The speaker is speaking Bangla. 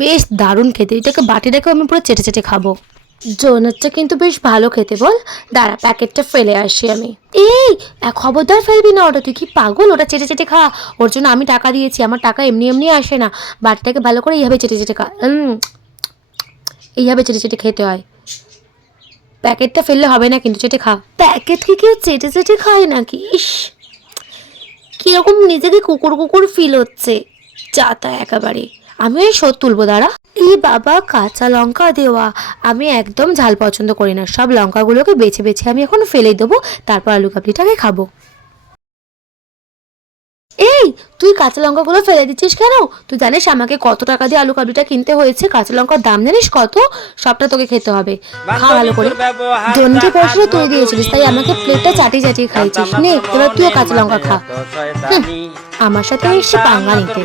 বেশ দারুণ খেতে, এটাকে বাটি রেখে আমি পুরো চেটে চেটে খাবো। ডোনাটটা কিন্তু বেশ ভালো খেতে, বল। দাঁড়া, প্যাকেটটা ফেলে আসি আমি। এই, খবরদার ফেলবি না ওটা, তুই কি পাগল? ওটা চেটে চেটে খা। ওর জন্য আমি টাকা দিয়েছি, আমার টাকা এমনি এমনি আসে না। বাটিটাকে ভালো করে এইভাবে চেটে চেটে খা। এইভাবে চেটে চেটে খেতে হয়। প্যাকেটটা ফেললে হবে না কিন্তু, চেটে খা। প্যাকেটকে কেউ চেটে চেটে খায় নাকি? ইস, কিরকম নিজেকে কুকুর কুকুর ফিল হচ্ছে। যাতা একেবারে। আমি ওই শোধ তুলবো, দাঁড়া। এই বাবা, কাঁচা লঙ্কা দেওয়া। আমি একদম ঝাল পছন্দ করি না, সব লঙ্কাগুলোকে বেছে বেছে আমি এখন ফেলে দেবো, তারপর আলু কাবলিটাকে খাবো। এই, তুই কাঁচা লঙ্কাগুলো ফেলে দিচ্ছিস কেন? তুই জানিস আমাকে কত টাকা দিয়ে আলু কাবলিটা কিনতে হয়েছে? কাঁচা লঙ্কার দাম জানিস কত? সবটা তোকে খেতে হবে। খা ভালো করে। জনকে পয়সা তুই দিয়েছিলিস, তাই আমাকে প্লেটটা চাটিয়ে চাটিয়ে খাইছিস। নে, এবার তুইও কাঁচা লঙ্কা খা। হুম, আমার সাথে এসে পাঙ্গা নিতে।